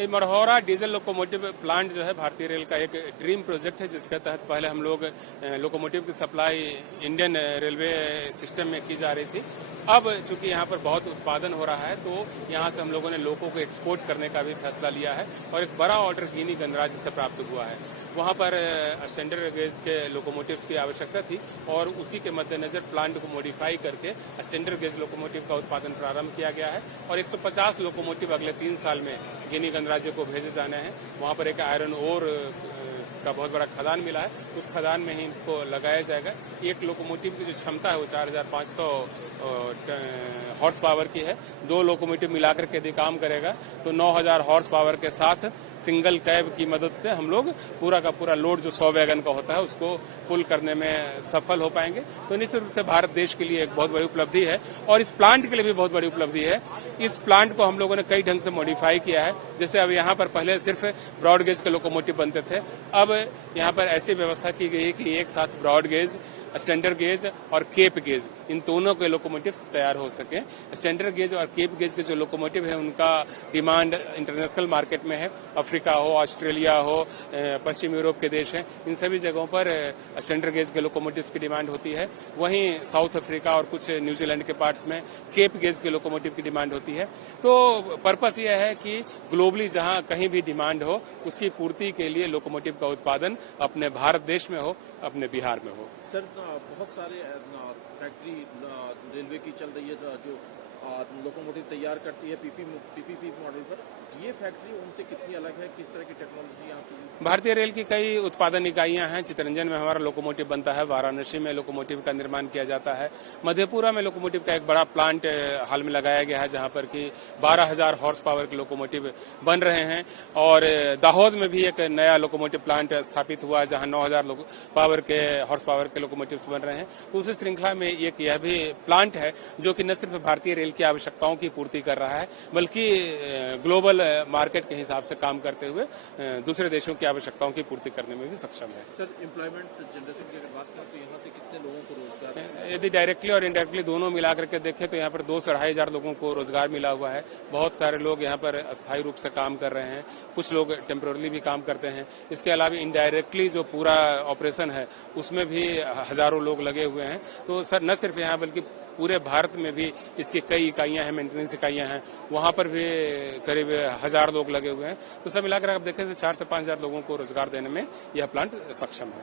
ये Marhaura diesel locomotive plant जो है भारतीय रेल का एक ड्रीम प्रोजेक्ट है, जिसके तहत पहले हम लोग लोकोमोटिव की सप्लाई इंडियन रेलवे सिस्टम में की जा रही थी। अब चूंकि यहाँ पर बहुत उत्पादन हो रहा है तो यहाँ से हम लोगों ने लोगों को एक्सपोर्ट करने का भी फैसला लिया है और एक बड़ा ऑर्डर गिनी गणराज्य से प्राप्त हुआ है। वहां पर स्टैंडर्ड गेज के लोकोमोटिव्स की आवश्यकता थी और उसी के मद्देनजर प्लांट को मॉडिफाई करके स्टैंडर्ड गेज लोकोमोटिव का उत्पादन प्रारंभ किया गया है और 150 लोकोमोटिव अगले 3 साल में गिनी गणराज्य को भेजे जाने हैं। वहां पर एक आयरन ओर का बहुत बड़ा खदान मिला है, उस खदान में ही इसको लगाया जाएगा। एक लोकोमोटिव की जो क्षमता है वो 4500 हॉर्स पावर की है। 2 लोकोमोटिव मिलाकर के यदि काम करेगा तो 9000 हॉर्स पावर के साथ सिंगल कैब की मदद से हम लोग पूरा का पूरा लोड जो 100 वैगन का होता है उसको पुल करने में सफल हो पाएंगे। तो निश्चित रूप से भारत देश के लिए एक बहुत बड़ी उपलब्धि है और इस प्लांट के लिए भी बहुत बड़ी उपलब्धि है। इस प्लांट को हम लोगों ने कई ढंग से मॉडिफाई किया है। जैसे अब यहाँ पर पहले सिर्फ ब्रॉड गेज के लोकोमोटिव बनते थे, अब यहाँ पर ऐसी व्यवस्था की गई है कि एक साथ ब्रॉड गेज, स्टैंडर्ड गेज और केप गेज इन दोनों के लोकोमोटिव तैयार हो सके। स्टैंडर्ड गेज और केप गेज के जो लोकोमोटिव है उनका डिमांड इंटरनेशनल मार्केट में है। अफ्रीका हो, ऑस्ट्रेलिया हो, पश्चिम यूरोप के देश हैं, इन सभी जगहों पर स्टैंडर्ड गेज के लोकोमोटिव की डिमांड होती है। वहीं साउथ अफ्रीका और कुछ न्यूजीलैंड के पार्ट्स में केप गेज के लोकोमोटिव की डिमांड होती है। तो पर्पस यह है कि ग्लोबली जहां कहीं भी डिमांड हो उसकी पूर्ति के लिए लोकोमोटिव का उत्पादन अपने भारत देश में हो, अपने बिहार में हो। सर, बहुत सारे फैक्ट्री रेलवे की चल रही है जो लोकोमोटिव तैयार करती है पीपीपी मॉडल पर। ये फैक्ट्री उनसे कितनी अलग है, किस तरह की टेक्नोलॉजी यहाँ की? भारतीय रेल की कई उत्पादन इकाइयां हैं। चितरंजन में हमारा लोकोमोटिव बनता है, वाराणसी में लोकोमोटिव का निर्माण किया जाता है, मधेपुरा में लोकोमोटिव का एक बड़ा प्लांट हाल में लगाया गया है जहां पर कि 12000 हॉर्स पावर के लोकोमोटिव बन रहे हैं और दाहोद में भी एक नया लोकोमोटिव प्लांट स्थापित हुआ जहां 9000 पावर के हॉर्स पावर के लोकोमोटिव बन रहे हैं। तो उसी श्रृंखला में एक यह भी प्लांट है जो कि न सिर्फ भारतीय रेल की आवश्यकताओं की पूर्ति कर रहा है बल्कि ग्लोबल मार्केट के हिसाब से काम करते हुए दूसरे देशों की आवश्यकताओं की पूर्ति करने में भी सक्षम है। सर, एम्प्लॉयमेंट जनरेशन की अगर बात करें तो यहाँ से कितने लोगों को रोजगार? यदि डायरेक्टली और इनडायरेक्टली दोनों मिलाकर के देखें तो यहाँ पर 2 से 2500 लोगों को रोजगार मिला हुआ है। बहुत सारे लोग यहाँ पर अस्थायी रूप से काम कर रहे हैं, कुछ लोग टेम्पोररी भी काम करते हैं। इसके अलावा इनडायरेक्टली जो पूरा ऑपरेशन है उसमें भी हजारों लोग लगे हुए हैं। तो सर न सिर्फ यहाँ बल्कि पूरे भारत में भी इसकी कई इकाइयां हैं, मेंटेनेंस इकाइयां हैं, वहां पर भी करीब 1000 लोग लगे हुए हैं। तो सब मिलाकर आप देखें तो 4 से 5000 लोगों को रोजगार देने में यह प्लांट सक्षम है।